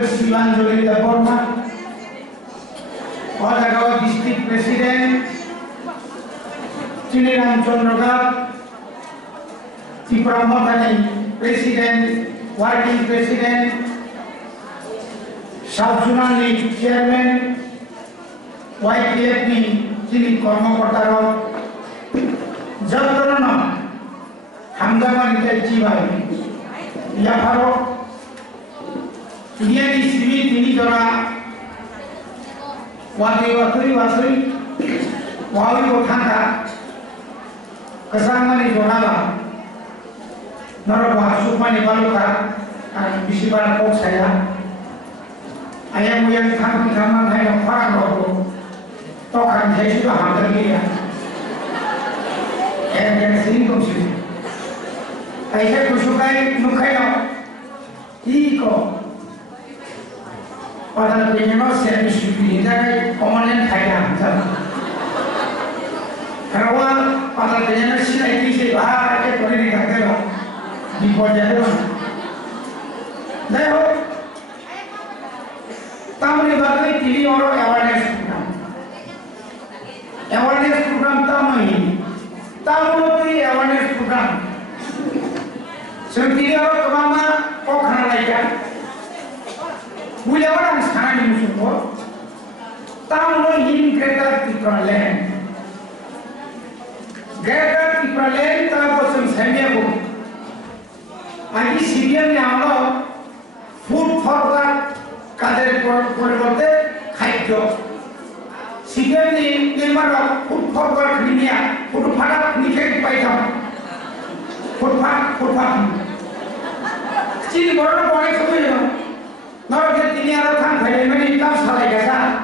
Sivanjali Deborah, Odagawa District President, Chiniram Chandra, Tipramotani President, Working President, South Sudan League Chairman, YPFP Chini Kormakotaro, Jabdurana, Hamdaman Chibai, Yaparo, Dia di sini ini jora waktu wasri wawi wakanda kesangan jora lah nara bahasa mana baluka bisi pada kok saya ayam yang kami kamang ayam farang logo tokan saya sudah hampir dia yang sini kok sini ayah kusukai nukayo iko pada penyenos servis supir komandan kaya karena pada penyenos sih lagi sih bahaya ke boleh dikatakan di pojok dah tamu ni bagai TV orang awareness program tamu ini tamu tu awareness program seperti orang kemana kok kena lagi Bulan orang sekarang ini musuh, tamu ini Greater Tipra Land, Greater Tipra Land tahu pasal saya pun, agi Syrian yang ada food forward kader korban khayo, Syrian ni mana food forward dunia, food forward ni kaya payah, food forward, Cina orang boleh semua. Nara kita ini ada kan kaya mana tam salah kasa,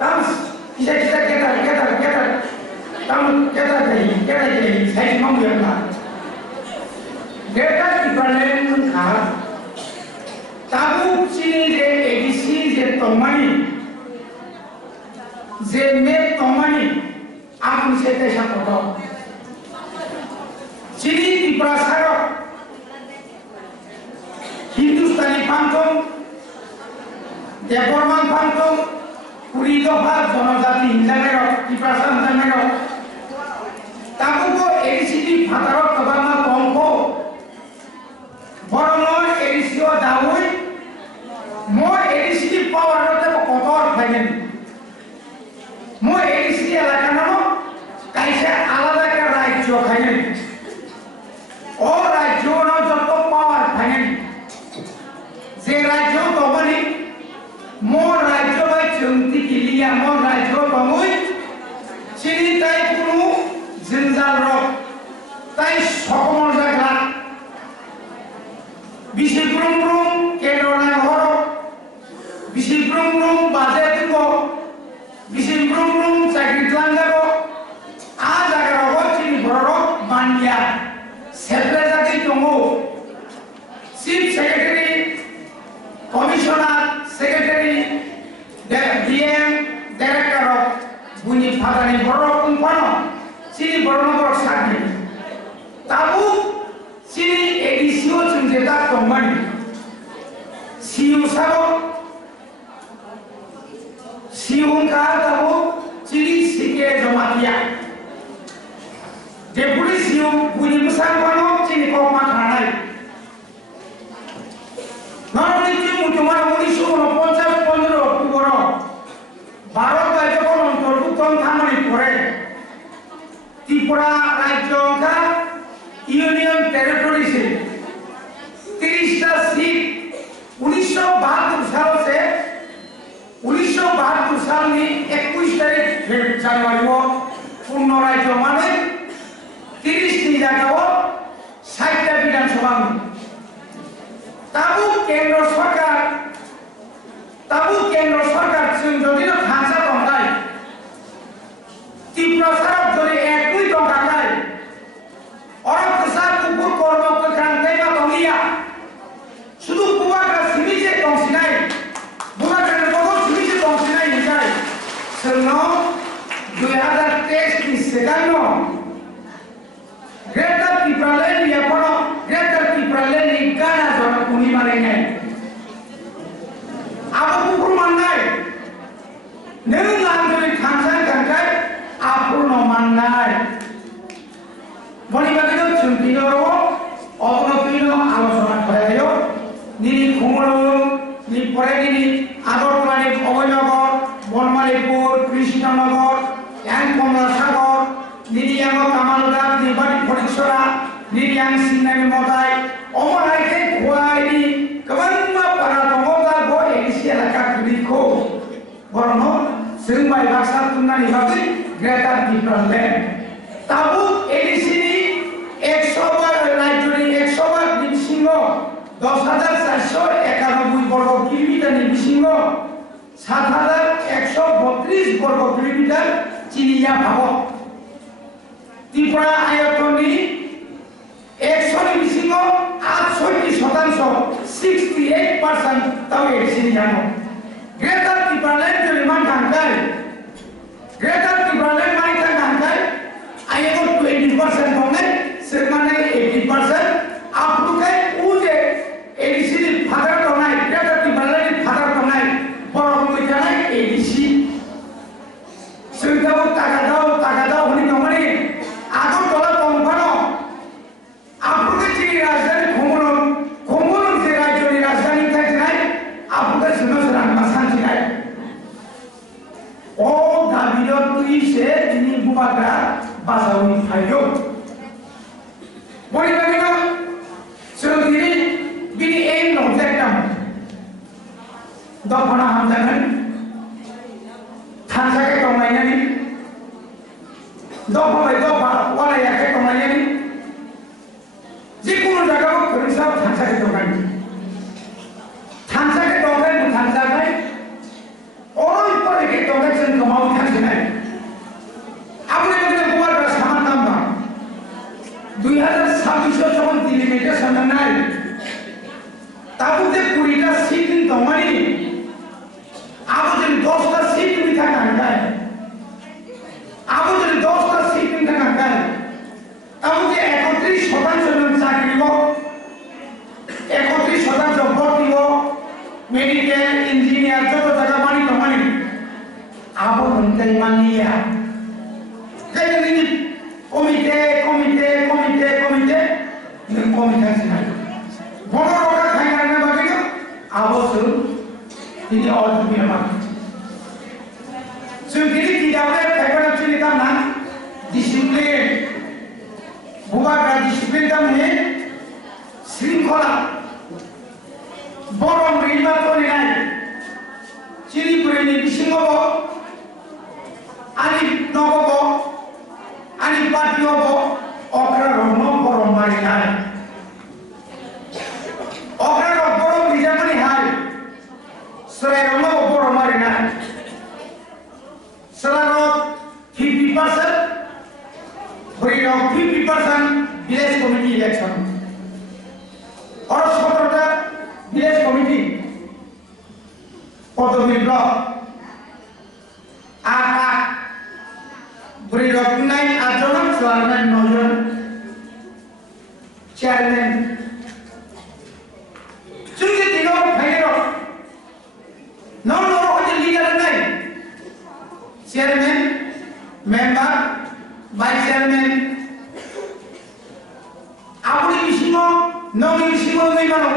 tam kita tam kita saya cuma biar lah. Kita di parlemen kah, tamu sini je edisi je tomani, je met tomani, aku saya tak tahu. Sini di prasara. Hindustani Pantong, Deborman Pantong, Kuridoha, Jonajati Hindamero, Iprasan Hindamero, Tabuko Edisi Pataro Kabama Pompo, Boromon Edisio Dawi, More Edisi Power of Kotor Pagan, More Edisi Alakanamo, Kaisa Alaka Rajo Pagan, or Rajo Joto Power Pagan. Rajo Tomani, more Rajo by Chunti Kilia, more Rajo Tomui, Chini Tai Punu, Zinzal Rock, Tai Sokomozagla, Bisi Brum Brum, Kedona Horo, Bisi Brum Brum, Bazetico, Bisi Brum Brum, Sakitlangago, Azagaro, Chini Boro, Bandia, Seplezaki Tongo, Chief Secretary. Commissioner, Secretary, DM, Director of Bunyi Padani Boro Kumpano, Sini Boro Sakti. Tabu Sini edisio Cunjeta Tomani. Siu Sabo, Siunka Tabu, Sini Sike Jomatia. Deputy Siu Bunyi Musangpano, Sini Koma Kanai. Nara itu cuma musuh memposat pondro kuboro. Barat aja kalau terbuka kamari pore. Tripura Rajya ka Union Territory से 30 seat 1972 साल से 1972 साल में 21 तारीख जनवरी को पूर्ण राज्य माने 30 जगह वो 60 विधानसभा में Tabu Kendro Sarkar Sinjodi na Khansa Tongkai Tipra Sarab Jodi Ekui Tongkai Orang Kesar Kubur Korma Kekrantai Ma Tongia Sudu Kuba Ka Simice Tongsinai Buka Kana Kogo Simice Tongsinai Nijai Selno 2013 di Sedano Greater Tipra Land Yapano Greater Tipra Land Ghana Zona Kuni Marengai tamangnai boni bagino chumpino অবনতির আলোচনা করায় নিনি খুমুলুম নি পরে নিনি আগরতলানি Abhaynagar Banamalipur Krishnanagar young Kamalasagar নিনি young কামালগাঁও নিবাড়ি Fatikchhara নিনি young সিংনানি মদাই অমরাইকে খোয়াইনি गोबां पारा दङ दा ब एडिसि एलाका गुदिखौ बरन जों बाय बाक्सा तुंगानि बागै ग्रेटार डिपार्टमेन्ट ताबु एडिसिनि 100 बार रायजोनि 100 बार बिसिङाव 10,491 बर्ग किलोमिटारनि बिसिङाव 7,132 बर्ग किलोमिटार चिनिया भाग त्रिपुरा आयतननि 100 नि बिसिङाव 68% tahu edisi jamu. Greater Timberland jadi mana tangkai? Greater Timberland mana tangkai? Ayat 20% dongeng, semana 80%. Apa kai uje edisi di father dongai, Greater Timberland di father dongai, borong mujanai edisi. Sudah tagadau, ini dongani. Aku tola tongpano. Apa kai ciri rajdhani khomulun je rajyoni rajdhani thaknai, apa kai suno serang masanchi nai. Oh, Davidor tui se ini bubakra basauni phayo. Boli bagino sudiri bini aim objectam. Dokhana hamjangan thansa ke tongaina ni. Dokha wala ya ke tongaina ni. Jikunu jaga ko kerja thansa ke tongaina. Thansa ke tongaina thansa kai. Orang ipar ke tongaina sen kamau thansa nai. Apne bagino bubakra saman namba. 2026 যখন limitation নাই তাবুতে 20টা seat দমানি আবুতে 10টা seat মিঠা কাঙ্গায় আবুতে 10টা seat মিঠা কাঙ্গায় তাবুতে 31% জন চাকরি দিব 31% vote দিব medical engineer যত জায়গা মানি দমানি আবু মন্তাই মানিয়া কাইনি komite nang komite sinai bono roka khaina na bagino abosu ini all dunia mak sungkiri tidak ada kaitan cerita na disiplin bukan disiplin tamne শৃঙ্খলা বড় নির্বাচন নাই চিনি করে নিবিসিংহব আনি নগব ani parti obo okra rono borom mari hai okra ro borom bijamani hai sere rono borom mari hai sarano 50% bori ro 50% village committee election or 17টা village committee পদবী block beri dokumen ajonan selama 9 জন chairman jadi tiga bhairo non hoje leader nai chairman member vice chairman apni bisimo non bisimo nai mano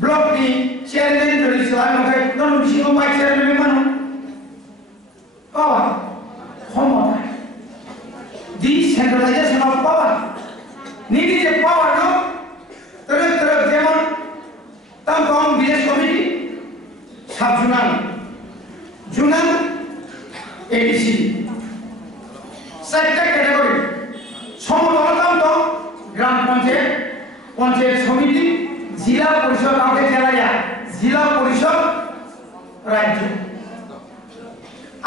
block ni chairman dari selama kai non bisimo vice chairman mano power ক্ষমতা decentralization of power need is a power no तरह যেমন তাম village committee sub zonal ADC চারটা category সমদলতাম তো গ্রাম পঞ্চায়েত সমিতি জেলা পরিষদ আগে জেলা পরিষদ রাজ্য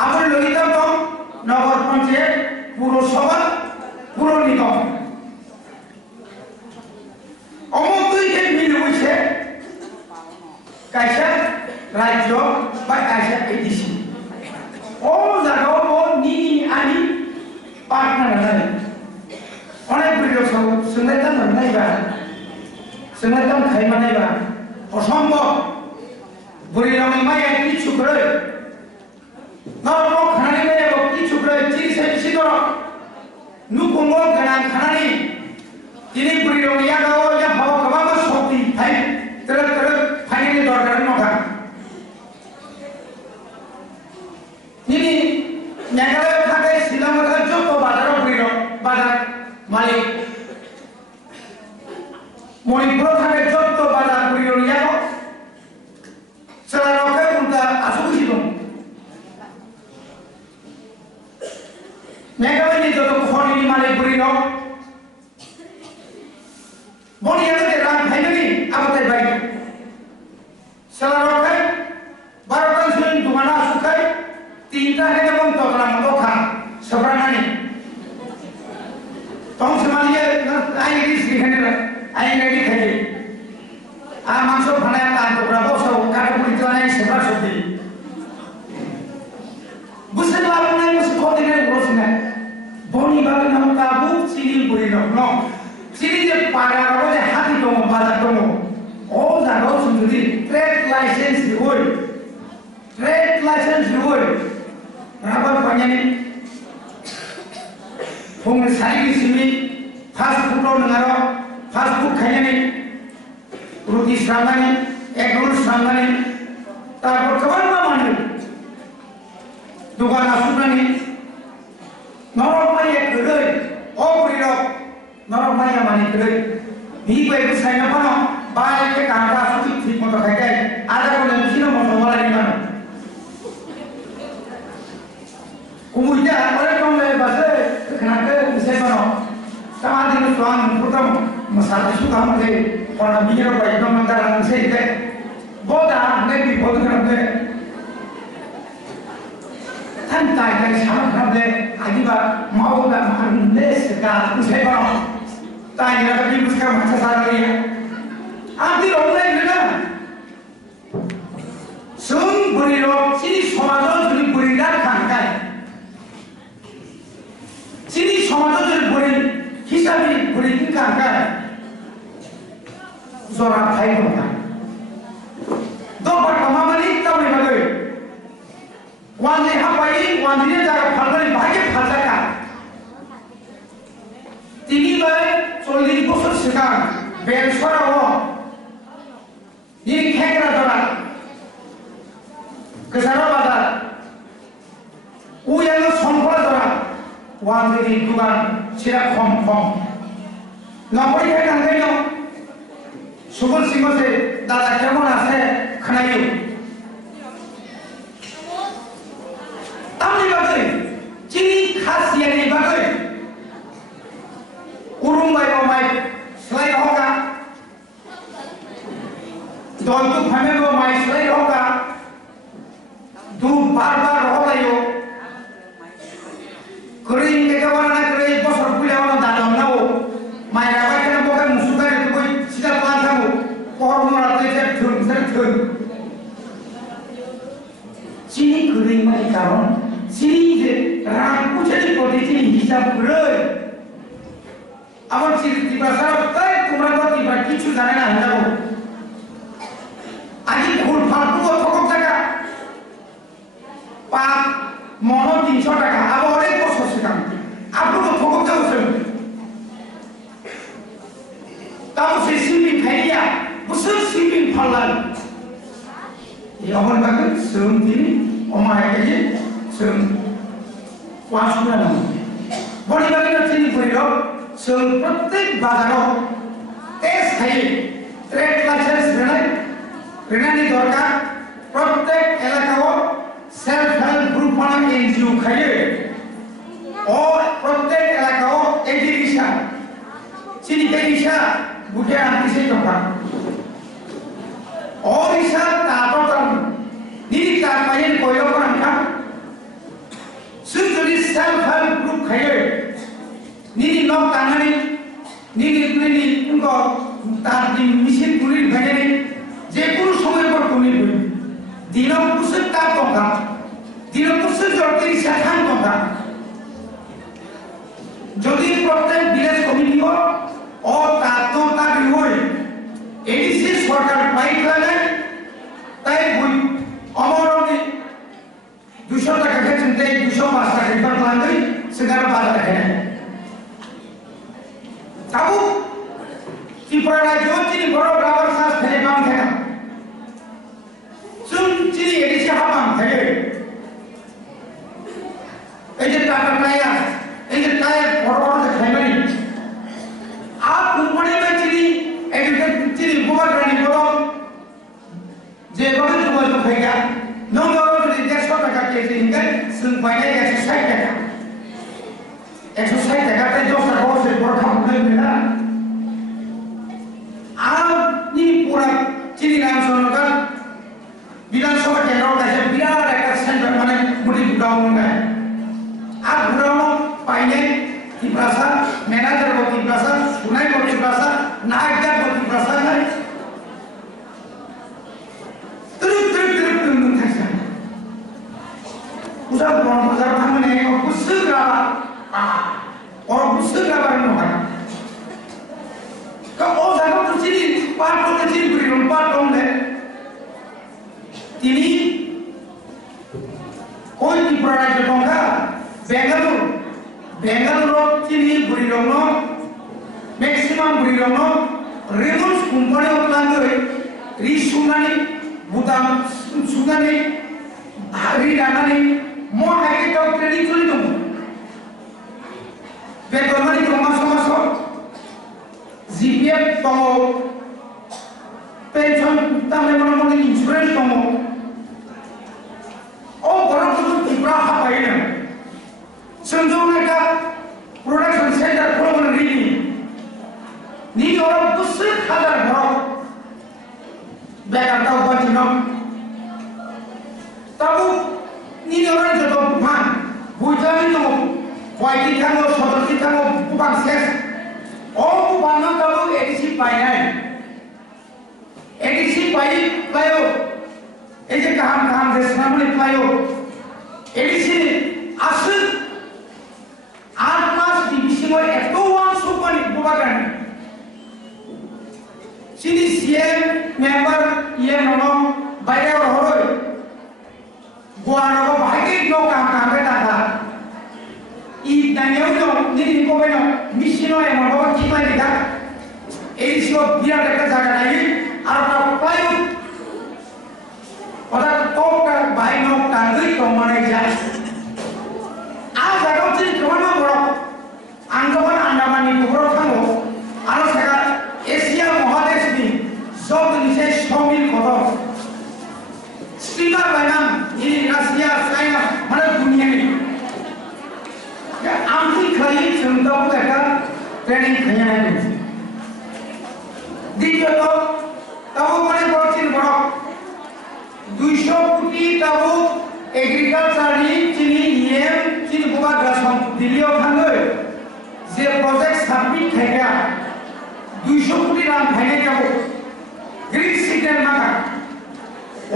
আবার ললিতাম তো নগর পঞ্চায়েত পুরসভা পুর নিগম অমতইকে মিল হইছে কাইসা রাজ্য বা কাইসা এডিসি ও জায়গাও নিনি আনি পার্টনার নাই অনেক ভিডিও শুনলাম নাইবা শুনলাম খাইমা নাইবা অসম্ভব বুড়িরাম মাই কিছু করে নরম খানি মেয়ে কিছু করে চিকিৎসা ছিল nukungo ganang khanani ini beri orang yang kau yang bawa kemana shopee hai terus finally dorkar noka ini nyakale pakai silang mereka joto bazar beri bazar malik Manipur pakai joto bazar beri orang yang selalu kau untuk asuh hidup nyakale ini joto khoni ini malik beri orang Boni yang ada dalam family apa terbaik? Selalu kan, barukan sering dumana sukai, tinta hanya pun tak dalam toka seberang ni. Tong semalia, ayah ini sihane lah, ayah ini kerja. Masuk panai tanpa berapa so, kalau perhitungan ini seberang suci. Bukan lalu ni mesti kau dengan urusnya. Boni bagi nama tabu, sini beri no. Sini je pada orang yang hati dong, bazar dong. Oh, dah kau sendiri trade license diuai, trade license diuai. Berapa banyak ni? Punggul sari sini, fast food orang ngaro, fast food kaya ni, roti serangga ni, egg roll serangga ni, tak berkawan mana ni? Dugaan asuhan ni, norok maya kerja, oh berirok. Norok maya mana kerja, ni baik saya apa no, baik ke kantor suci ঠিক মতো থাকে, ada pun yang sini mau malah di mana. Kemudian orang yang bahasa kenapa bisa mana, sama dengan tuan pertama masalah suka mungkin orang bicara baik dong antara saya itu, bodoh, nabi bodoh kenapa? Tantai dari sama kenapa? Akibat mau tak makan sekarang saya mana? Tanya lagi bukan macam sana dia. Anti orang lain mana? Sung berirok sini समाजों jadi beridak kangkai. Sini समाजों jadi beri hisab ini beri kangkai. Zorak hai kangkai. Dua pertama ni tahu ni bagai. Wanita apa ini? Wanita jaga falgani bagai falsaka. Tinggi bagai solid bosor sekarang. Bersara wo. Ini kekera dolar. Kesana bazar. Uyang sompol dolar. Wan jadi dugaan sirak kom. Nampak ini kan kaya no. Subul singo se dada kemon ase kanayu. Tamni bagai. Ciri khas yang ini bagai. Urung bayi omai selain hoka. Dontu family को माइसलाई होगा, दो बार होगा यो, करीब के जवान ना करीब बस रुपये वाला दादा ना वो, मायरा बाई के ना बोके मुसुका रे कोई सीधा प्लान था वो, और उन्होंने आते थे ठुन, चीनी करीब में कारण, चीनी जे राम कुछ नहीं पढ़ी चीनी हिसाब करे, अब चीनी तिबा सारा तय तुम्हारा तो तिबा किचु जाने ना है वो Aji full fardu thokok taka, pak mono 300 taka, abo orang kosong sekarang, aku tu thokok jauh sih. Tahu si shipping kaya, bukan shipping halal. Ya orang bagai sendiri, omai aja, wasunya lah. Boleh bagai nanti ni beriok, प्रत्येक बाजारों tes kaya, trade license benar. Renani dorka प्रत्येक एलाकाओं self help group वाला NGO खाये और प्रत्येक एलाकाओं एडिशा चीनी के एडिशा bouquet aunty से जोड़ा और इशा तातो तम निरी कारवाइन कोयो को अंका सुनजुरी self help group खाये निरी नौ तांगनी निरी उनको तांगी मिशन पूरी भजने जेकुनु समय पर तुम्हें बोल दिनों पुस्तक का टोका दिनों पुस्तक जोड़ते ही शाखान टोका जो दिन प्रत्येक विलेज कमिटी हो और तातों का रिवॉर्ड एडिसी सरकार बाइक लगे ताई बुई अमरों ने 200 तक के चिंते 205 तक पर प्लान करी सिगार बात रखे रायजोआव दिनै बर' राभार सास फैनाय बां थाया जों दिनै एडिसि हाबां थायो এই যে টাটা টায়ার এই যে টায়ার বড় বড় যে খাইবানি আর কোম্পানি में চিনি এডিটর চিনি গোবার রানী বড় যে ভাবে যোগাযোগ হয়ে গেল নং ধরো যদি 150 টাকা কেজি ইনকাম जों बायनाय 160 টাকা 160 টাকাতে 10 টাকা হচ্ছে বড় খাওয়া না আর নি পুরা চিনি নাম শোনার বিধানসভা কেন্দ্র আছে বিরাট একটা সেন্টার মানে মুটি গ্রাউন্ড है আর গ্রাউন্ড পাইনে কি ভাষা ম্যানেজার কি ভাষা সুনাই কি ভাষা নায়কদার কি ভাষা নাই তুরুক থাকছে উজা বনবাজার থামনে কুসুগ্রাবা और कुसुग्राबा নহয় কা ও জায়গা তো চিনি পার করতে চিনি করিল পার করলে তিনি कोई ত্রিপুরা রাজ্য টঙ্কা বেঙ্গালুরু চিনি বুড়িরং मैक्सिमाम बुढ़ीरंग रेमन्स कंपनी लांगै रि सुनानै बुदाम सुनानै रि दानानै म हाइटेकाव ट्रेनिं सोलि दं बेतनमानि दं मासाव जिपिएफ दं पेन्सन तामने माने इन्सुरेन्स दं ओ बरफोरखौ टिप्रा हाबायनो जोंजौनायका प्रोडाक्शन सेन्टार खुलिनो ready ni orang besar kadar orang bekerja buat jinak tahu ni orang jodoh man bukan itu kuali kamu saudara kamu bukan ses oh bukan kamu edisi payah edisi payah ini kaham desnamuni payah edisi asal 8 mas divisi mau itu orang super bukan sini CM member ये नोनो bike और हो रहे Guana को भागे no काम बेटा था ई दानियों no निरी को बेनो मिशिनो ये मनो की मार दिखा एडिसी को बिया देखा जागा नहीं और ना पायु और तो का बाइक नो कांगरी को मने जाए आज जागा उचित कौन में बड़ो अंडमान नी बड़ो थांगो आरो सका एशिया महादेश नी सब निचे 100 मिल खतम स्टीमर बनाम ये रसिया चाइना माने दुनिया में या आमची खाई क्षमता का ट्रेनिंग खया है द्वितीय तो तब माने बड़चिन बड़ 200 कोटी तब एग्रीकल्चर नी चिनी येम चिन बुबा ग्रासम दिल्ली थांगो जे प्रोजेक्ट सबमिट खाया 200 कोटी रां खायनाय जाबो ग्रीक सिग्नेल माखा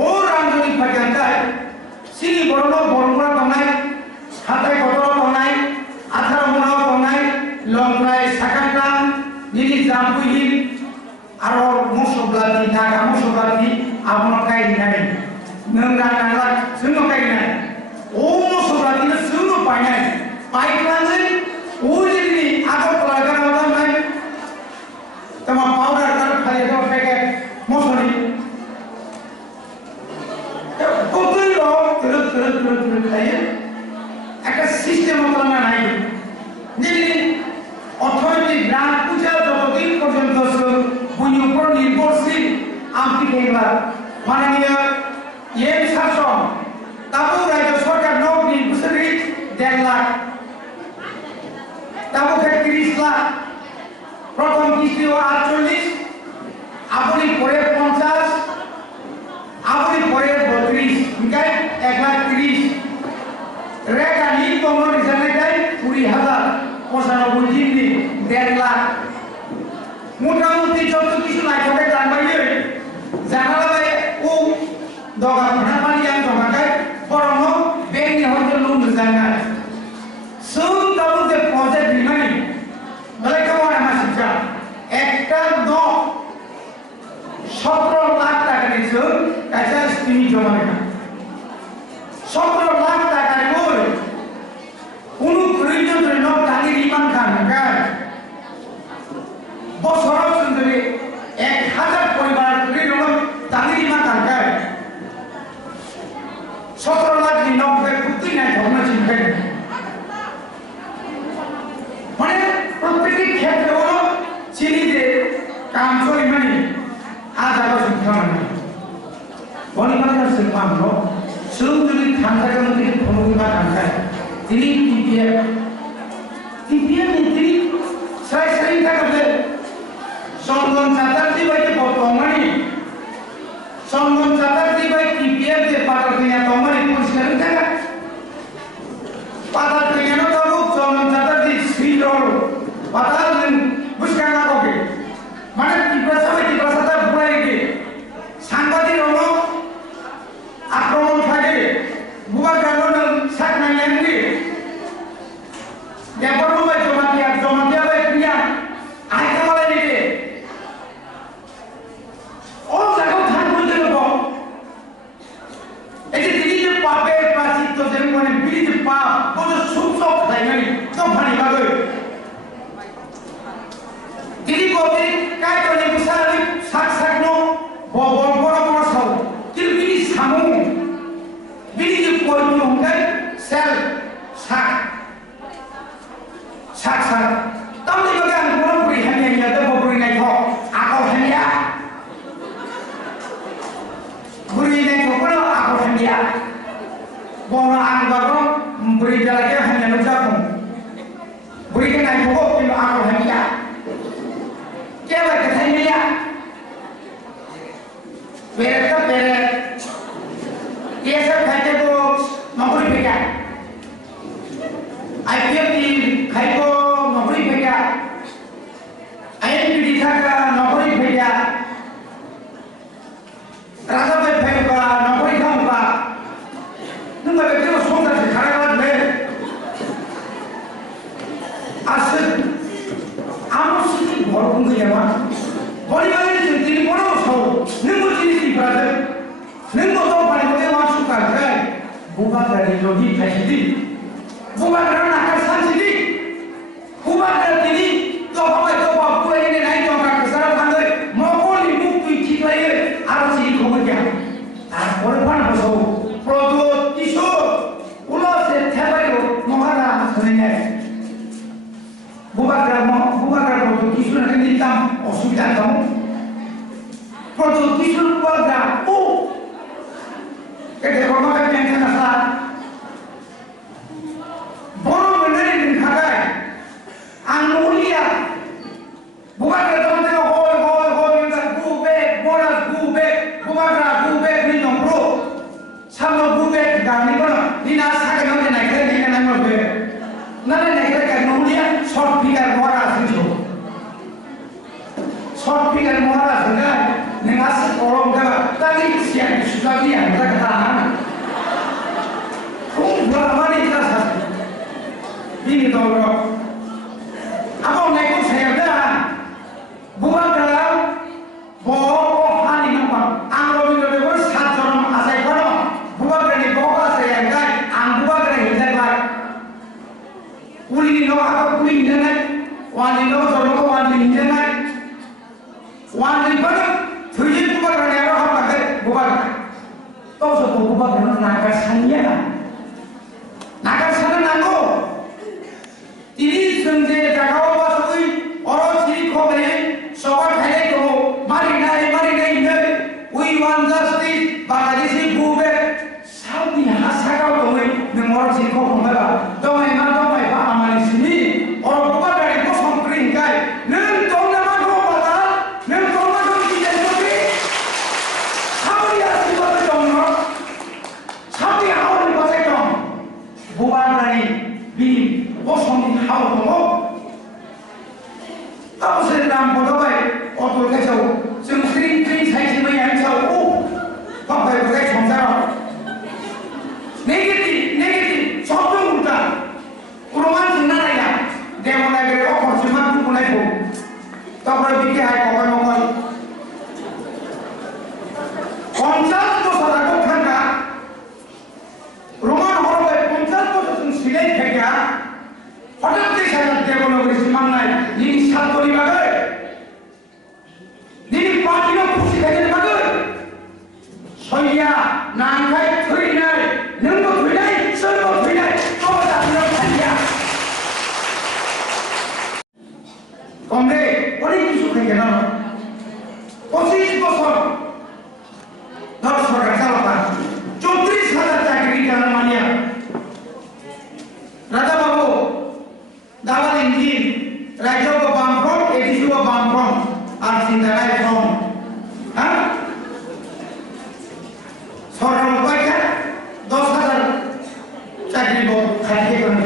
ओ रांजोनि फायदाय सिनि बरनो बरमुरा दंनाय हाथाय गदर दंनाय 18 मुनाव दंनाय लंग्राय साखान्ता निनि जामपुहिल आरो मसब्लानि नागा मसब्लानि आबनो गायनाय नों रानाला जोंनो गायनाय ओ मसब्लानि जोंनो बायनाय बायख्लाङै ओ जेनि आगर लागानाव दंनाय तमा पाउडार कर खाली तो पैकेट मोसनी कोई लोग तुरंत खाइए एक सिस्टम मतलब नहीं निली अथॉरिटी ग्रांट पूजा जो दिन पर्यंत बुनी ऊपर निर्भरशील आमती केला माननीय ये शासन ताबू राज्य सरकार नौकरी बुसरी 1.5 लाख ताबू के 30 लाख प्रथम किस्ती 48 আপনি পরে 50 আপনি পরে 32 ইনকাই 1,30,000 রেখা নি কোমর রিজানে দেয় 20,000 95 দিন 1.5 লাখ মোটামুটি যত কিছু নাই হবে দান বাইলে জানালা ও দগা না পানি আন দগাকায় বরং ব্যাংক হয়তো লোন যায় না সব তাবুতে প্রজেক্ট বিমানি বলে কেমন আমার শিক্ষা একটা 17 লাখ টাকা দিছো কাঁচা স্কিম জমা না 17 লাখ টাকা বল কোন প্রয়োজন ন টাকা ইমান খান কার বছর সুন্দরী থাকে মানে প্রত্যেকটি ক্ষেত্রে হলো চিনিতে কাম চলে মানে আজ আবার খাওয়া না বনিবাজার সে মানলো সুযোগ যদি ঠান্ডার মধ্যে ভূমিকা ঠান্ডায় তিনি টিপিএম নীতি সাই সাই থাকবে সন্দন চাতার্জি বাইতে বর্তমানে সন্দন চাতার্জি বাই টিপিএম যে পাতা কিনা তমানে পরিষ্কার থাকা পাতা কিনা তো সন্দন চাতার্জি শ্রীরল পাতা বুঝকা না কবে মানে টিপ্রা সাথে পুরাই গে সাংবাদিক হলো আক্রমণ থাকে বুবা গালন সাক নাইয়াঙ্গি ব্যাপার হবে জমা দিয়া হবে ক্রিয়া আইকা বলে দিকে ও জায়গা ধান বলতে দেব এই যে দিদি যে পাপের প্রাচিত্য যে মানে বিড়ি যে পাপ ও যে সুপ্ত খাই মানে তো ভানি ভাবে দিদি বলতে কাই করে বুসারি সাক সাক নো বড় বড় সাউ কিন্তু বিড়ি সামু বিড়ি যে পরিপূর্ণ হয়ে সেল সাক সাক সাক তাহলে বলে আমি কোন পুরি হানিয়া নিয়ে দেব পুরি নাই খাও আকল হানিয়া পুরি নাই খাও কোন আকল হানিয়া বড় আং বাবু পুরি জ্বালাকে হানিয়া নো যাবো পুরি কে নাই খাও কিন্তু আকল হানিয়া কে বলে কে হানিয়া বেরেটা বেরে ये सब खाते को नौकरी पे क्या आईपीएल की खाई को नौकरी पे क्या आईएमपी का नौकरी पे क्या राजा पे फेंक का नौकरी खाऊंगा तुम व्यक्ति को सोच रहे खड़ा कर ले आज आमुषी बहुत कुंगी है वहाँ बड़ी बड़ी जिंदगी बड़ो सो निम्बू जिंदगी ब्रदर निम्बू तो बड़ी बड़ी वहाँ सुखा है बुबा करे जो ही फैसली बुबा करे ना कर सांसी बुबा करे दिली तो हमें तो बापू ये नहीं तो का सारा बंदे मौकोली मुक्त ठीक लगे आरसी खबर क्या आज और बन बसो प्रोदो किशो उला से थेबाई को महारा सुनेंगे बुबा करे प्रोदो किशो ने निताम असुविधा कम प्रोदो किशो बुबा ओ देखो मैं टेंशन ना बोलो मैंने दिन खाया अनुलिया बुआ के तो मैं हो इधर गुबे बोनस गुबे बुआ का गुबे नहीं तो प्रो सब लोग गुबे गाने पर इना साके नंगे नहीं करे नहीं करना मत ना नहीं करे क्या अनुलिया शॉर्ट फिगर मोरा सिंचो शॉर्ट फिगर मोरा सिंगा nengas orang dah tadi siang sudah dia kita katakan, berapa ni kita sah, ini tahu tak? Apa nak ikut saya dah? Buat dalam bawa hari nampak, angkau ini ada pun satu orang asal kono, buat dari bawa saya enggak, angkau dari hijau lagi, uli ni nama apa uli ni nama, wani nama orang kau wani ni nama, wani mana? तुझे बुबा करने आया हम लगे बुबा तो सब बुबा करना नाकर सानिया नाकर साना नाको तीन संजे जगाओ बस कोई और तीन खोबरे सवार खाने को मारी नहीं ने वही वन जस्टी बांग्लादेशी बुबे सब यहाँ सगाओ तो वही नमोर तीन को होगा तो मैं हमारी सुनी और बुबा करने को संप्रीन का नहीं तो Tahu saya dalam foto baik, auto kacau, sering saya cuma yang kacau, pakai cong saya, negatif, sombong muda, urusan senang ya, dia mulai dari okor cuma tu mulai bu, tak boleh fikir hai kokoi, konser tu salah kau kan tak, rumah orang baik konser tu silai kerja. হঠাৎ করে সারা দেবন করেছে মান্নায় যিনি ছাত্রী বাগে যিনি পার্টিও খুশি থাকে বাগে সইয়া নাম খাই থই নাই নঙ্গ থই নাই সর্ব থই নাই কমরে অনেক কিছু হয়ে গেল 25 বছর ধর সরকার চালাতা 34,000 চাকরি কেন মানিয়া রাজা বাবু দালাল ইঞ্জিন রাজ্য বামফ্রন্ট এডিসি বামফ্রন্ট আর চিন্তারায় ফ্রন্ট হ্যাঁ সরকার পয়সা 10,000 চাকরি খাইয়ে করে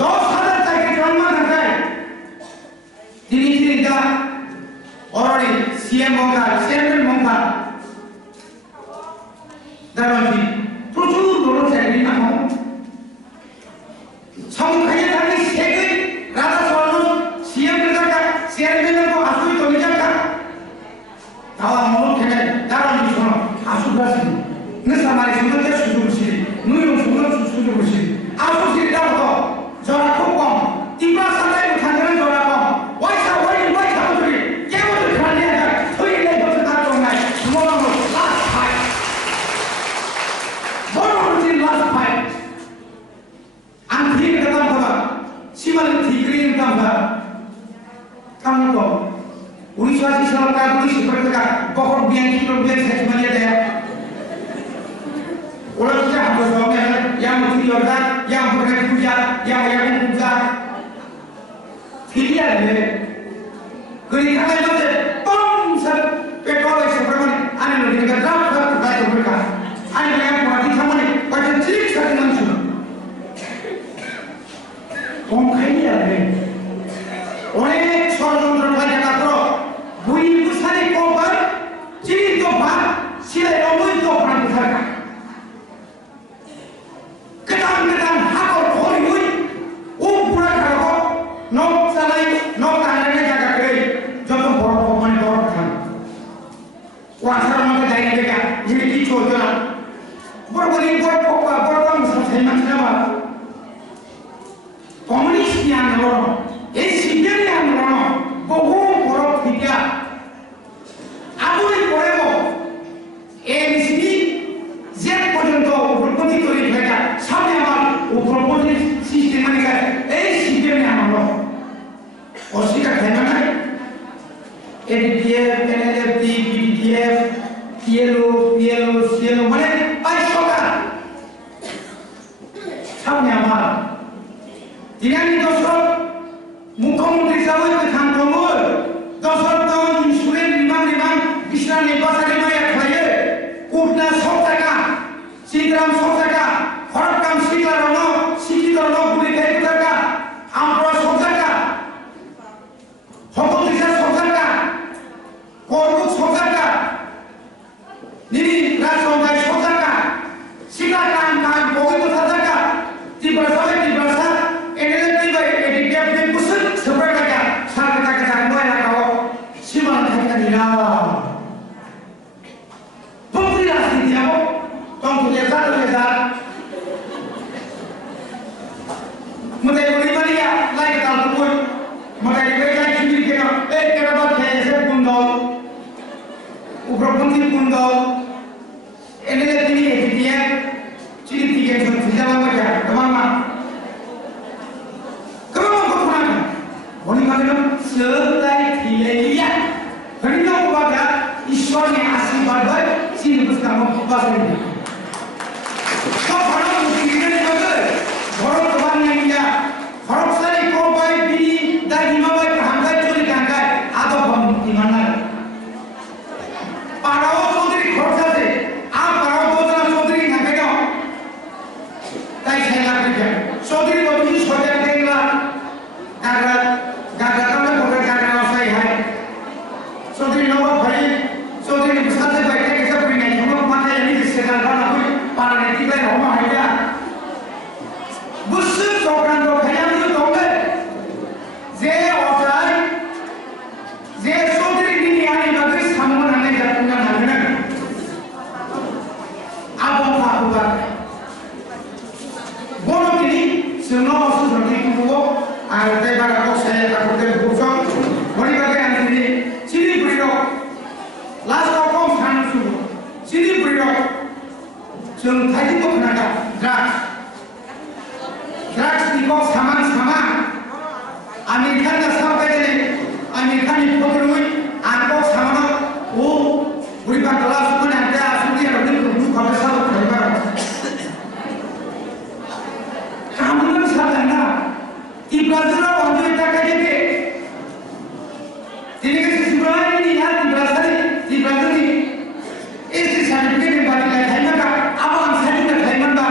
10,000 চাকরি জন্ম থাকে তিনি দা অলরেডি সিএম মঙ্গা চেয়ারম্যান মঙ্গা দারুণ প্রচুর বড় চাকরি নাম সংখ্যায় থাকে সেকে রাজা স্বর্ণ সিএম জায়গা চেয়ারম্যানের তো আসুই তো জায়গা তাও মন থেকে দারুণ শোনো আসুবাস নেসামারি সুন্দর সুযোগ ছিল নুই সুন্দর সুযোগ ছিল আসু সিটা হতো জরা খুব কম তিনবার সাথে খানে জরা কম ওইসা বলি কেমন খানে যায় তুই এই বছর তার নাই মনে লাস্ট ফাইট বড় দিন লাস্ট ফাইট আমি ঠিক দাম ভাবা সীমালে ঠিক রিন দাম ভাবা কাম তো 1980 সাল का 19 টাকা बहुत बियान किलो बियान सेट मारिया दया orang kita harus tahu yang mesti orang yang bukan puja yang puja filial ni kerana kita itu pom sab petrol seperti ni ane lagi kita dapat dapat mereka ane yang buat di sana ni macam cilik sekali langsung pom kaya ni orang soal banyak kata bui besar korban cilik tu bah silai omoi tu orang besar kadang-kadang hakor khori hui pura karo nok salai nok tanane jaga kei joto boro komane boro tham wasar mate dai dega jini ki chojona boro pokka boro kam sai manchna ba komunist ki andolon ei sibiri andolon bohu boro thika aburi porebo abcd z পর্যন্ত উপলব্ধি তৈরি হয়ে যায় সামনে আমার উপলব্ধি সিস্টেমাটিক এই সিস্টেমে আমরা অস্বীকার হয় না এডিটিএফ এনএলএফ বিডিটিএফ পিএলও মানে পাই সরকার সামনে আমার দিনানি দশর মুখ্যমন্ত্রী হিসাবে খান কমল দশর তখন ইন্স্যুরেন্স রিমান্ড কৃষ্ণা নির্বাচনী মায়া খাইয়ে উঠনা সব টাকা সিদ্রাম সব টাকা হরকাম শিকারণ শিক্ষিত লোক গুলি খাইতে টাকা আমরা সব টাকা হকতিসা সব টাকা করবুক সব টাকা নিনি রাজসংঘায় সব টাকা শিকার কাম বগিত টাকা ত্রিপুরা এনএলএ এডিটিএফ কুসুম সবার টাকা সারা টাকা টাকা নয় লাগাও সীমা টাকা দিলাম Tong biasa. Mata ini beri ya, lagi kalau pun, mata ini beri lagi sendiri kena, kena buat kayak saya pundau, upropunti pundau, ini dia, ciri tiga yang sudah lama ya, kemana? Kemana kau pulang? Boleh macam selai tiga, kerana kau ada Ishwarnya asli barbar, sini bersama bahasa ini. Kau pernah mungkin ni betul? Orang tuan yang dia, orang saya kau baik bini, dah lima baik hamzah curi kangkai, atau di mana? Parau saudari khorsa se, parau saudara saudari kangkai kau, dah saya nak kerja. Saudari bagi saudara kengla, gagal kamu bukan gagal saya hai. Saudari nawa baik, saudari besar se baik kita punya, cuma mata ini sekarang apa? Para netizen rumah aja. Busuk sokan dokaya itu dongge. Ze otai, ze sodri ini ani bagis samun ane jatuhnya nagna. Abang apa? Bono ini semua masuk seperti itu. Ada bara kok saya takutnya busuk. Beri bagian ini, sini beri. Last kok sana suruh. Sini beri. जों थाइजौ खोनागा drugs निको सामान American साबायदि kami potong aku sama beri kelas pun ada asli yang beri kalau salah terlibat. Kamu kan salah na, di pelajaran orang itu tak kaji ke. Jadi kita sekolah ini ya di pelajaran ini, istri sertifikat yang bagi lagi mana? Apa ansar itu lagi mana?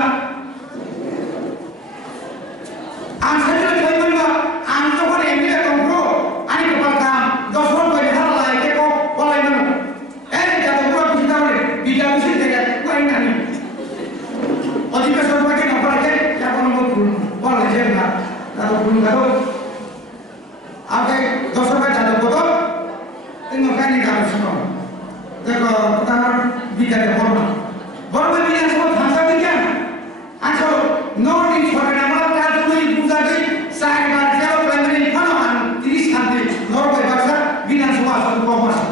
Ansar itu lagi mana? Ansar pun MBA kontrol, ani kepala 10 orang berhal lagi ke kau boleh mana? Jatuh pura kita boleh, bila mesti tidak kau ini ani. Odi besar pakai apa lagi? Siapa nombor pun boleh je na, kalau pun kalau, apa 10 orang jatuh potong, tengok kan ini kalau semua. देखो पुताना बिचारे Burma बिना सब भाषा बिना आजो north east for number का तो नहीं पूजा गई साइड बार चलो प्राइमरी फनो आन 30 खाते नॉर्थ के भाषा बिना सुबह सब को भाषा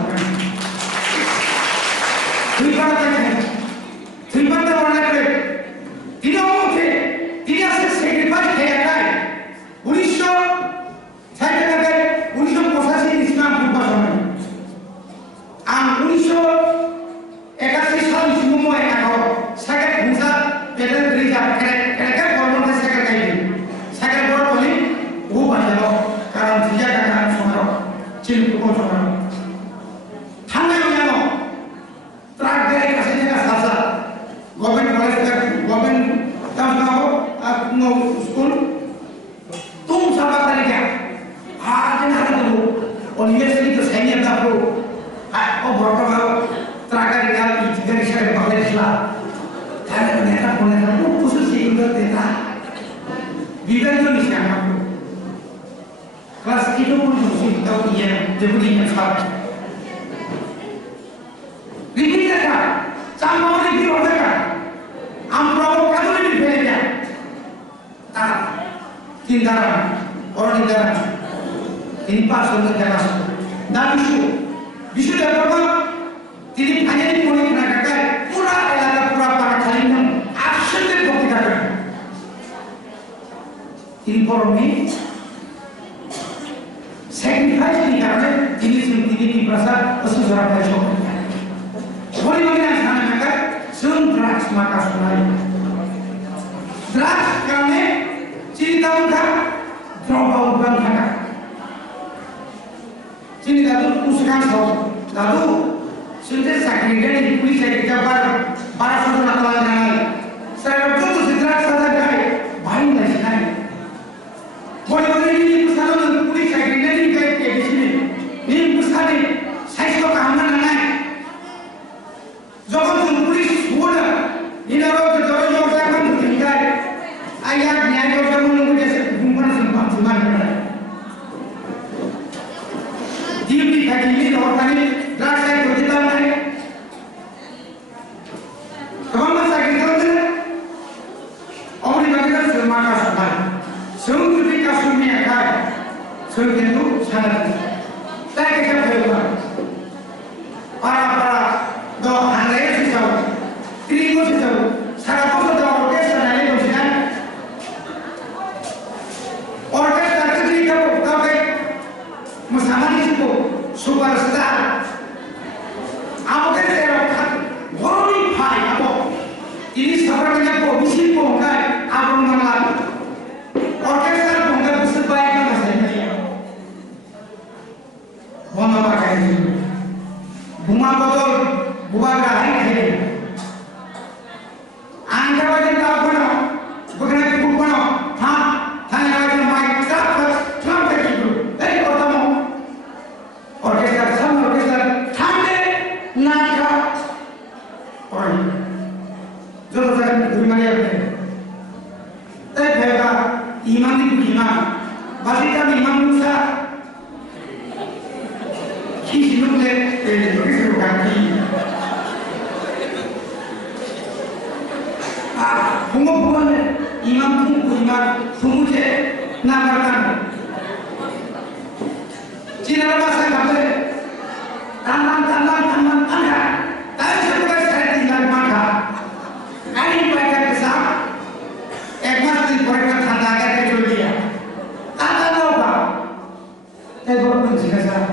ठीक बात है ठीक बात है बोलने के तीनों थे तीनों से सेक्रीफाइस किया गया है 1985 इस्लाम की भाषा में Ang 1981 saat semua yang kau sakit bangsa pedal gereja kerja korban sakit kayak ini sakit korban ini bahasa lo karena dia kakak semua cium pukul semua tangga yang lo terakhir kasihnya salsa government college government tahu mau school तुम सब करें क्या आज ना करो university तो सही है ताकि oh berapa terakhir kali dari saya balik Islam saya ternyata boleh khusus sih untuk kita biar Indonesia aku kelas itu pun mesti tahu dia diberi manfaat begini kan sama orang di luar kan amplop kamu ini beda tak tindakan orang tindakan ini pas untuk jelas dan Bisu dapat tidak hanya di pulau Nagakar, pura elada pura para kalian absolut buktikan. Informi, sacrifice ni karena ini berasa sesuatu yang jauh. Boleh bagaimana sana mereka drugs maka sunai. Drugs karena cerita mereka drop bukan mereka. Sini lalu usahakan sahaja. Lalu sudah sekretar di polis sekretar para saudara kalangan. Saya betul segera sadar dari baik dari sini. Boleh ini pusat polis sekretar ini kayak di sini. Ini pusat saya suka keamanan naik. Jangan tunggu polis bola. Ini orang terjauh saya akan bertinggal. Ayat nyai orang menunggu dia sebumpan sempat cuman. Di kaki ini orang ini drugs saya berita mana? Kamu masih kita tu? Orang ini kita semua kasar. Semua kita kasurnya kaya. Semua itu sangat. Saya kita berubah. Para dua hari sejauh, 3 minggu sejauh. Saya pun dah orkestra nanti berjalan. Orkestra itu kita tapi Muhammad itu superstar. Apa kerja orang holy pie apa? Ini sebenarnya komisi bongkar apa nama? Orkestra bongkar besar baik kan saya. Bongkar pakai ini. Bunga botol buat kahit ini. Anda wajib tahu mana? Bukan ibu mana? Hah? Tanya wajib mic trumpet itu. Pertama orkestra sama orkestra tanda naga orang jodoh saya dunia ini tapi mereka imam itu imam basita imam Musa kisi nukle kisi kaki bunga imam bunga nagarkan Cina bahasa kata tanam anda tapi sebagai saya tinggal maka kali mereka besar ekmas di mereka tanda kata dia tanda apa saya baru menjelaskan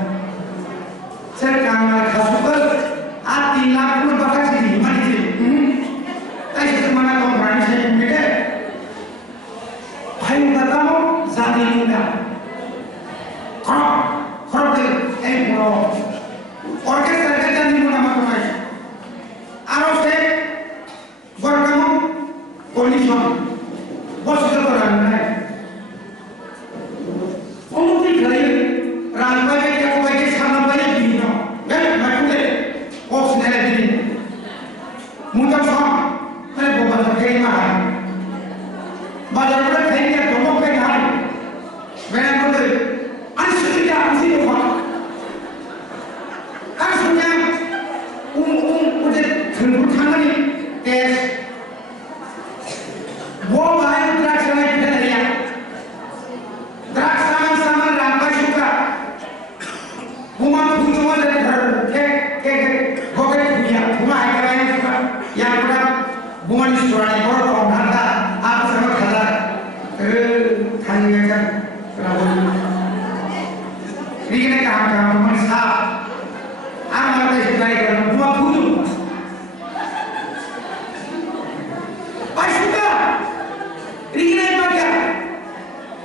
বাজার খাই মার বাজার করে খাই নিয়ে ধমক খাই হার বেড়া করে আনসুলিটা আসি তো আর শুনে ওদের থাঙ্গানি তেজ वो भाई द्राक्ष में फिर लिया द्राक्ष सामान रांपा शुक्र घुमा फूलों में घर के होके दिया घुमा है क्या है शुक्र या पूरा घुमा नहीं छोड़ा नहीं और कौन खाता आप सब खाता खाने में क्या लेकिन काम मन साफ आप मारते हैं ट्राई करो घुमा फूलों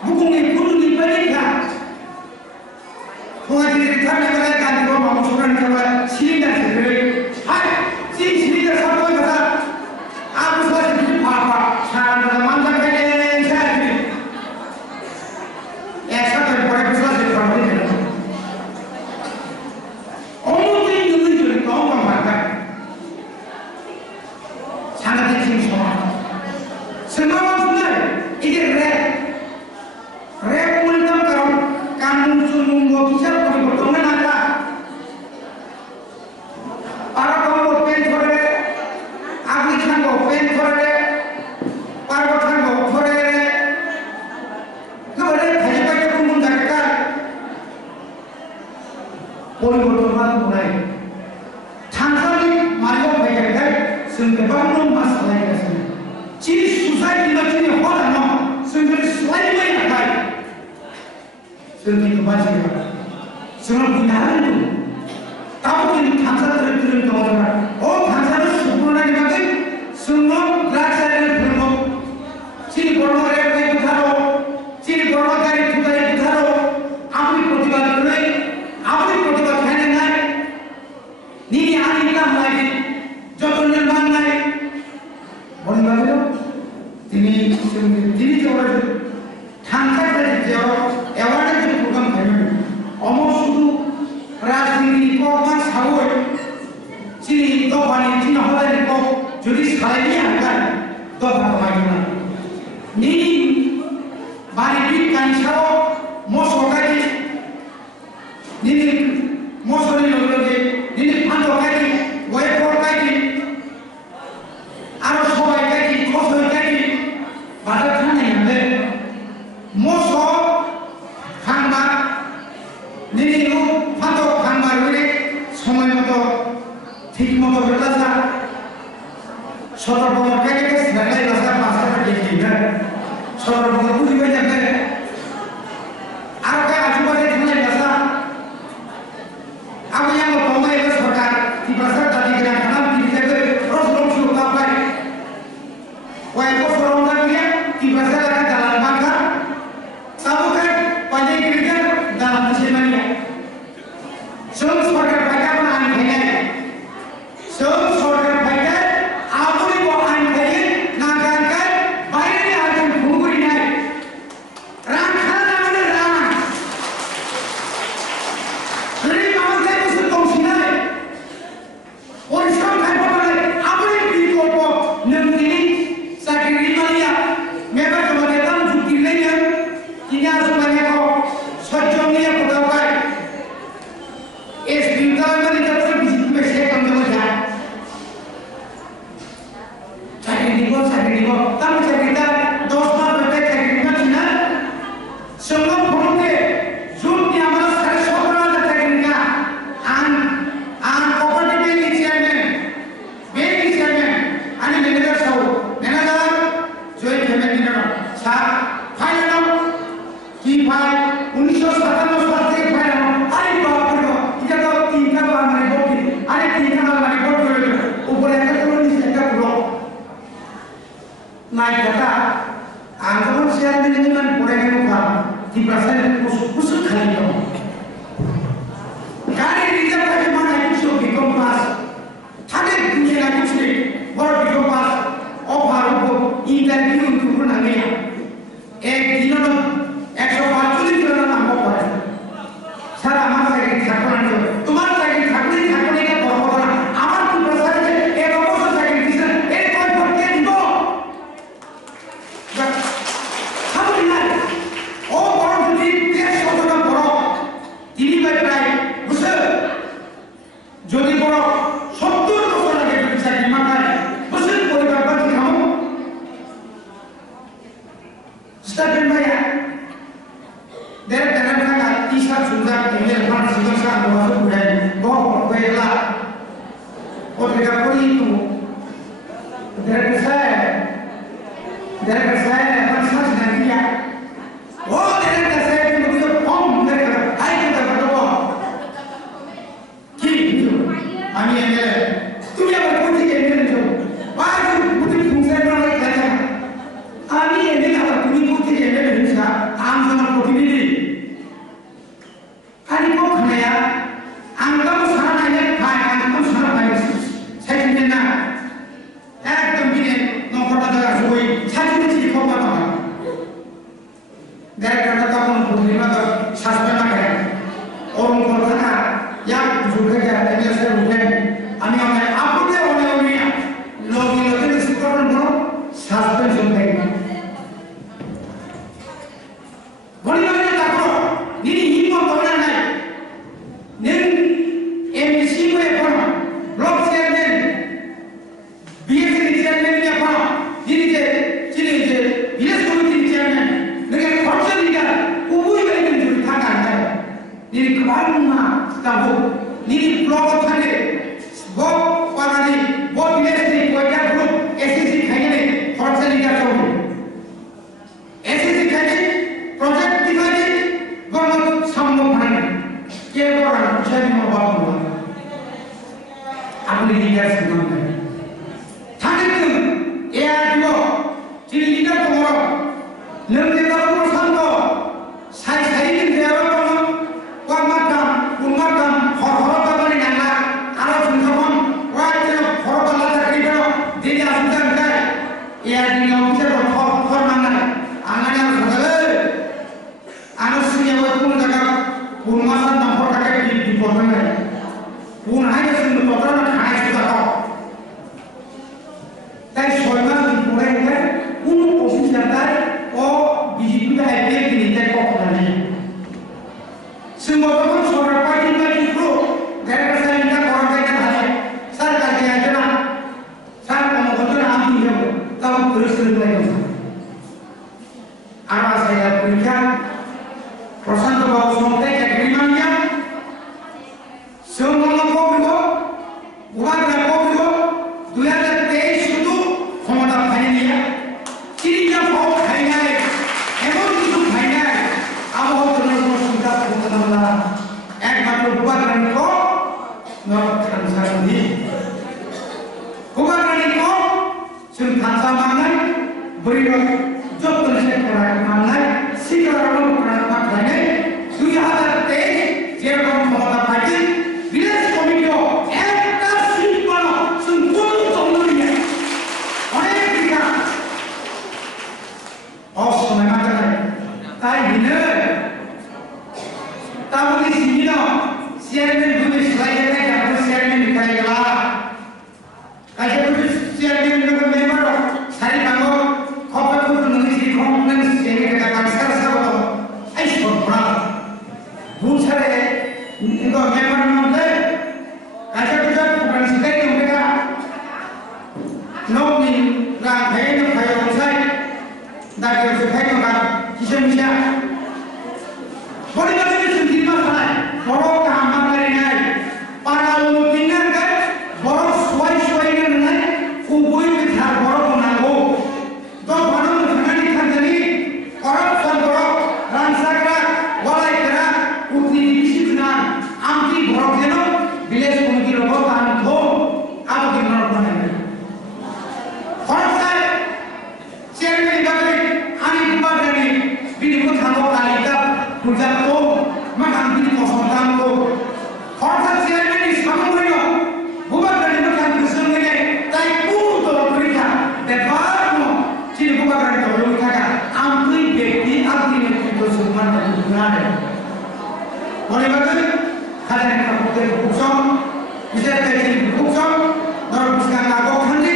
bukan itu diberikan. Orang ini kami berada di bawah masukan kami sini sendiri. Hai, sini satu kata. Aku sudah jadi apa? Saya mantap kali saya ini. Satu boleh besar sekali ini. Orang ini juga tahu apa? Sangat tinggi semua. Semua sudah ini red. Director saya bersama dengan dia. Oh, director saya itu begitu pom director. Ayo kita berdoa. Kini, kami yang ada. Tu yang berkunci yang ada tu. Wajib putri fungsi orang lain saja. Kami yang ada apa putri putri yang ada di sana. Angkatan putri ini. Kali kau kaya, angkatan sana aja kaya, angkatan sana kaya. Saya tidak. একদম দিনে নকটা জায়গা হই ছাড়িয়ে ছিল কত না director তখন বুঝলিনা তো শাসবে না করে ওরম কথা না এক যুগে গেছে এসে উঠে আমি অনেক আপনি অনেক লোকে লোকে সিস্টেম করো সাসপেন্স হয়ে গেছে বলি মানে দেখো নিনি হিম্মত হবে না নেন এমসি করে কোন block chairman BSC chairman ni apa? Jadi village committee chairman, dengan korban dia, ubui balik itu thangkan kan? Jadi kebaran mah tahu, jadi blog thangke, bot panani, bot village ni, bot dia group, SCC kaya ni, korban dia tahu. SCC kaya ni, project kita ni, government sambung panani, kaya orang jadi mau bawa, aku ni dia sebelum ni. Jadi kita pengorok, nanti kalau bersama, saya ini dia orang pemakan, horor apa ni nana, kalau sungkapan, wajib horor lada kita, dia asal kan, ia dia mesti horor mana, anaknya segala, anak sunya pun jaga, pun masa nampak kakek di potong, pun hanya sungguh potong, hanya sudah kau. তাই ছয় মাস পরে গেলে কোন officer ও বিজেপিটা একদিন নিতে কখনো নেই বর্তমান সরকার পার্টি পার্টি পুরো গ্যারান্টি এটা করা যায় না ভাই স্যার কাজে আসে না স্যার কোনো ঘটনা আমি যাব তাও পরিস্থিতি হয়ে গেছে আর আছে পরীক্ষা প্রশান্ত বাবু সঙ্গে চাকরি মানিয়া সৌমন কবিব উহার কবিব 2023 শুধু ক্ষমতা পায়নি চিন্তা ভাব খাই নাই এমন কিছু খাই নাই আবহাওয়ার কোনো চিন্তা করতাম না একমাত্র ভূপারানি কো নরখানসারনি ভূপারানি কো जों थांसा मांनाय बैरो जतन सेक्टरा मांनाय सिगारानो प्राण पाठायनाय 2023 जेरकम क्षमता पाइছে ভিলেজ কমিটিও একটা সিট পানো जों কোনো জমনি নাই অনেক দিকা অসময় মাঝে তাই দিনে তাহলে সিমিনো চেয়ারম্যান দুই স্লাইডে যাবে চেয়ারম্যান কাই গেলা কাজে দুই চেয়ারম্যান লোক মেম্বার সারি বাঙ্গো খপা খুব নদী সি কমপ্লেন্স চেনে কা কাকসার সাবত আই সবরা বুঝারে ইনকো মেম্বার মধ্যে কাজে দুই প্রোগ্রাম সিকাই নবেকা নবনি রা ভাইনো ভাইও সাই দাগে সে ভাইনো কা কিসে মিশা পরিবারে সুন্দর মাথায় বড় কাম করে নাই পাড়াল মিনার গায় বড় সবাই সবাই নাই উবই পিঠা বড় বানাবো তো বানানো খানানি খানানি করাপশন বড় রানসাকরা ওলাই করা উঠনি ডিসিপ্লিন আমটি বড় কেন ভিলেজ কমিটির অবস্থান তো আরো কি বড় বানাবে খরচায় চেয়ারম্যান গাবে আমি কুমারনি বিনিময় থাকো কালিকা পূজা তো মাকাম বিনি কসন্তান তো খরচা চেয়ারম্যান সামনে হইল ভূপারানি মাকাম সঙ্গে তাই পুরো পরীক্ষা দেবানো চির ভূপারানি তো থাকা আমি ব্যক্তি আপনি নেতৃত্ব সম্মান না পরিবারে খালেন কাপড়ের কুসম বিচার কাছে কুসম দর পুস্কান আগো খান্দি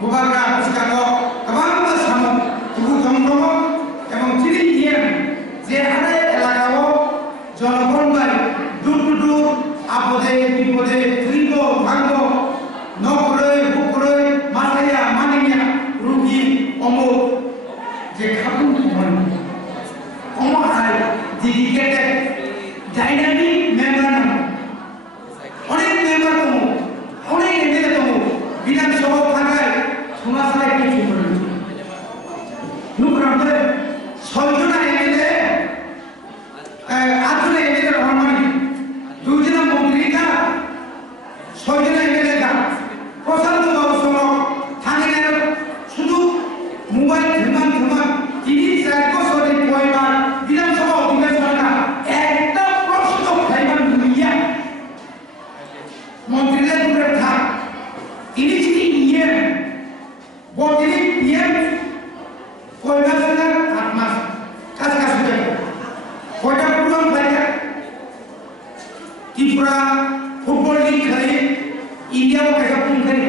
ভূপারা পুস্কান কবাম সাম তুবু জমরম এবং চিনি নিয়ে যে হারে এলাকাও জনগণ বাই দূর দূর আপদে বিপদে তুইব ভাঙ্গ নকরে বুকরে মাথায়া মানিয়া রুগী অমুক যে খাবু মন অমহাই ডেডিকেটেড ডাইনামিক মেম্বার অনেক মেম্বার তো অনেক এমএলএ তো বিধানসভা থাকায় সমাজ বর্তমানে পিএম কয়টা আট মাস কাছাকাছি যাবে কয়টা প্রোগ্রাম পাইয়া ত্রিপুরা ফুটবল লিগ খেলে ইন্ডিয়াও কাছে কোন খেলে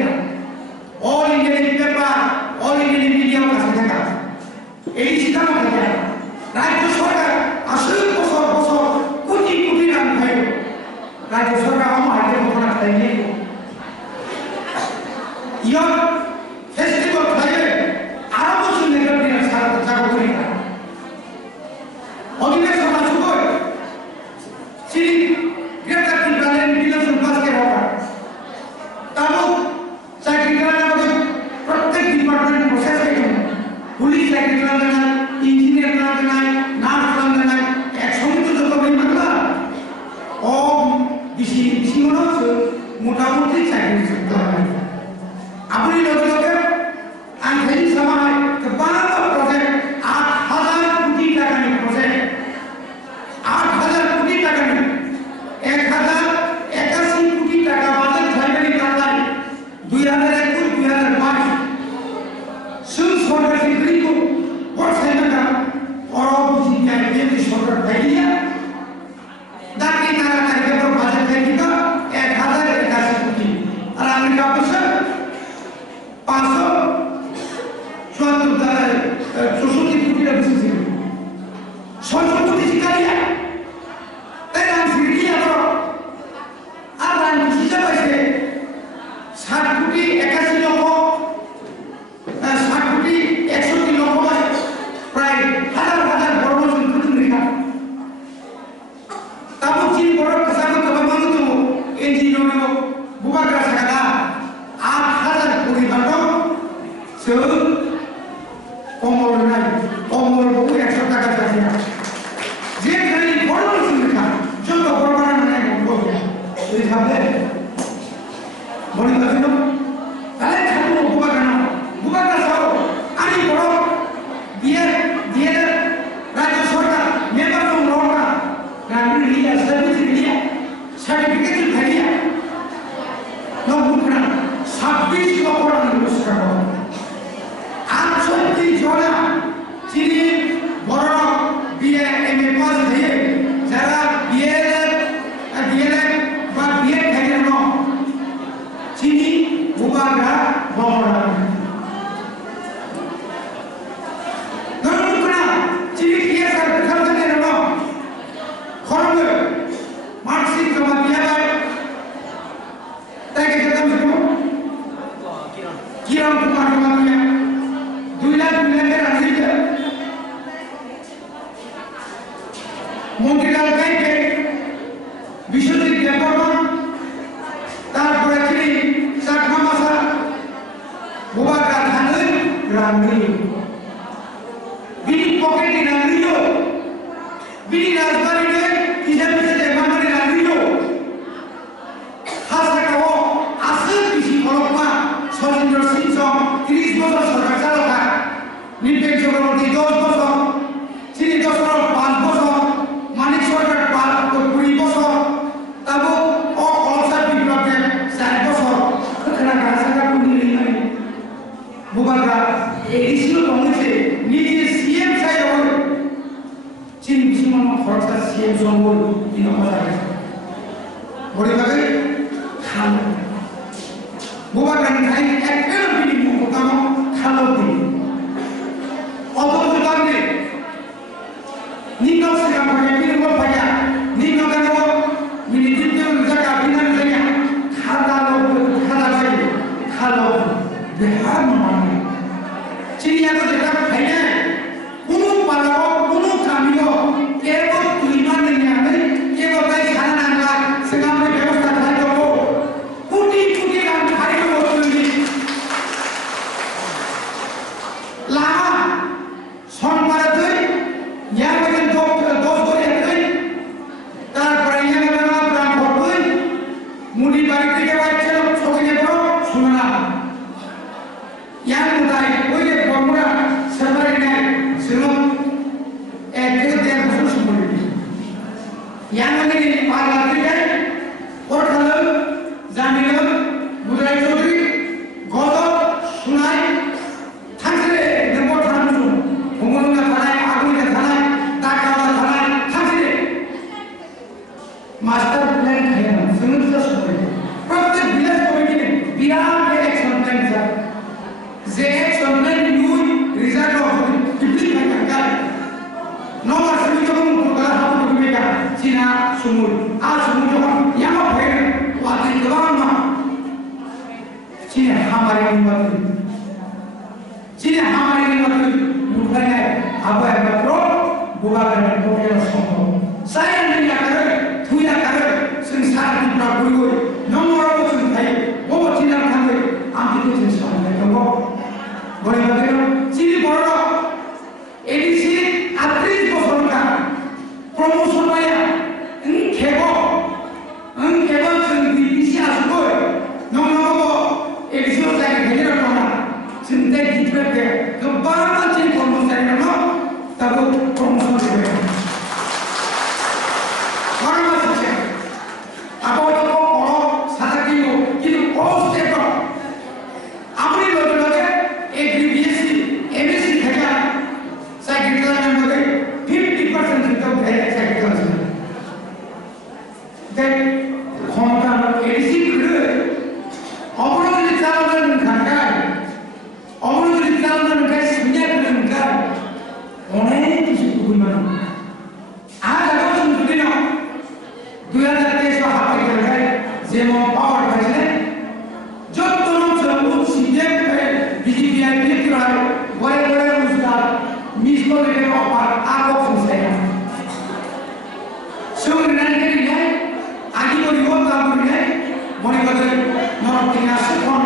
all India paper all India মিডিয়াও কাছে থাকা এই সিস্টেম থাকে রাজ্য সরকার আসলে বছর বছর কোটি কোটি টাকা খাইব রাজ্য সরকার আমার হাতে ঘটনা খাই নেই ইয়ার ফেস্টিভ্যাল খাইবে আরো বছর নেগার দিন সারা জাগো করি না অধিবেশন আসবে শ্রী গ্রেটার ত্রিপুরার বিলেশন পাসকে হবে তাও চাকরি করার মধ্যে প্রত্যেক ডিপার্টমেন্ট প্রসেস আছে পুলিশ চাকরি করার না ইঞ্জিনিয়ার করার না নার্স করার না একসঙ্গে তো যত বিভাগলা ও বেশি বেশি মনে হচ্ছে মোটামুটি চাকরি করতে হবে আপনি লোকে আনসারি সময় বারো প্রজেক্ট 8,000 কোটি টাকা নিয়ে প্রজেক্ট 8,000 কোটি টাকা নিয়ে 1,081 কোটি টাকা বাজেট ফাইনালি কাটাই 2021-2022 সুন সরকার সিদ্ধান্ত পড়ছেনা অরব জিনিয়া কেন্দ্র সরকার ভাইয়া দাকি তারা কারিগর বাজেট থেকে 1,081 কোটি আর আমি কাপড় 564 কোটি টাকা দিয়েছিল 600 কোটি শিকারিয়া তাই নাম সিরিয়া তো আর নাম কিসে পাইছে 60 কোটি 81 লক্ষ 60 কোটি 61 লক্ষ প্রায় হাজার হাজার বর্ণজন কোটি রেখা তাবো চিন বড় কাছাকাছি তো বাংলা তো এনজিও বুবাগা সাগা 8,000 কোটি টাকা কমল নাই কমল বহু 100 টাকা চাই না যে খালি বড় সুবিধা যত বড় বড় মানে বলবো এই ভাবে বড় কথা না তাহলে থাকবো বুবাগা সব আমি বড় দিয়ে রাজ্য সরকার মেম্বার অফ রোডা গ্রামীণ লিয়া সার্ভিস লিয়া সার্টিফিকেট খাইয়া নবুকরা 26 লক্ষ টাকা পুরস্কার আটষট্টি জনা চিনি বড় বিএ এমএ পাস হয়ে যারা ডিএলএড বা বিএড খাইলেন চিনি বুবাগা বড় ধরুন চিনি কি স্যার দেখার জন্য খরচ মার্কশিট জমা দিয়া যায় তাই কে দাম দেবো কিরণ কুমার জমা দিয়া 2 লাখ রাশি মন্ত্রীলাল গাইকে বিশ্বজিৎ দেববর্মন তারপরে তিনি চাকমা মাসা বুবাগা ধানের রামগিরি বিনি পকেটে রামগিরি বিনি রাজবাড়িতে হিসাবে দেবামানি রামগিরি হাসাকাও আসল কৃষি ফলকমা সজেন্দ্র সিং 30 বছর সরকার চালকা নির্দেশ চক্রবর্তী 10 বছর চিনি 5 বছর মানিক সরকার 20 বছর তাবো অলসা বিপ্লবের 4 বছর খানা গাছাকা কুনি নাই বুবাগা এই ছিল কংগ্রেসে নিজে সিএম চাই হবে চিনি বিসমান খরচা সিএম সম্বল দিন কথা বড় ভাবে খান বুবাগা নাই একটা বিনি মুকাম খালো দিন অথচ তাকে নিম্ন সেখান থেকে নিম্ন ভাইয়া নিম্ন কেন মিনিটিতে জায়গা বিনার জায়গা খাদা ভাই খালো বিহার মানে চিনিয়া তো যেটা খাইলে কোনো পালাও কোনো কামিও কেবল তুলিমান নিয়ে আমি কেবল তাই খানা না সেখানে ব্যবস্থা খাই দেবো কোটি কোটি টাকা খাই দেবো তুমি লামা সোমবারে তুই ইয়াকে দোষ করে তুই তারপরে ইয়াকে না প্রাণ তুই মুড়ি বাড়ি থেকে বাচ্চা ছবিয়ে পড়ো শুনো না ইয়ার মুদাই ওই যে বমরা সরকারি নাই শুনো এক থেকে 1.5 বছর সময় ইয়াকে পালা থেকে ওঠালো জামিল মুদাই চৌধুরী গত শুনাই Ze sebenarnya new result of dibeli kan. Nomor sembilan puluh kalau aku mereka Cina sumur, sumur yang apa ya? Waktu itu lama. Cina hamarin waktu, Cina hamarin waktu bukannya apa yang betul, bukan yang sombong. Saya mendengar, tuh yang ada sengsara di Prabu, nomor apa sih saya? Bawa Cina kami, anti itu sengsara, kamu. Boleh bagaimana? Sini borok, edisi atris bosorkan, promosi bayar, engkebo sendiri asal, nomor edisi saya kerja mana? Cinta kita ke, kebanyakan ciri promosi saya mana? Tapi promosi saya. Mana masih cek? Apa itu kalau satu kilo post itu, apa itu lagi? MSc kerja, saya kerja yang bagai 50% itu saya kerja. Dan kontak MSc kerja, orang di dalam negara, orang di dalam negara sebanyak negara, orang itu suku mana? Ada orang suku mana? 2023 apa kerja? Zemo power kerja. Jodoh jauh siapa? BJP ini kira boleh ustaz misal dia apa aku selesai. Sebenarnya ini agi boleh buat apa ini? Boleh buat orang tinggal sekon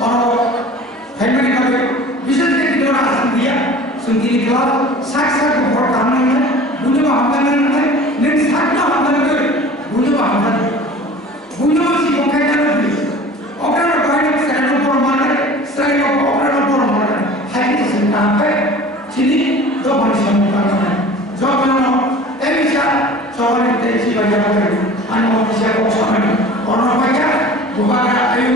orang family kami bisa jadi orang dia sendiri kelas saksa keluar kanan bunuh hamdan dan sakna hamdan bunuh hamdan si bukan lagi orang banyak saya normal saya orang hai sampai sini dua manusia muka jangan Elisa coba nanti si banyak orang anak manusia kau sama orang banyak bukan ayo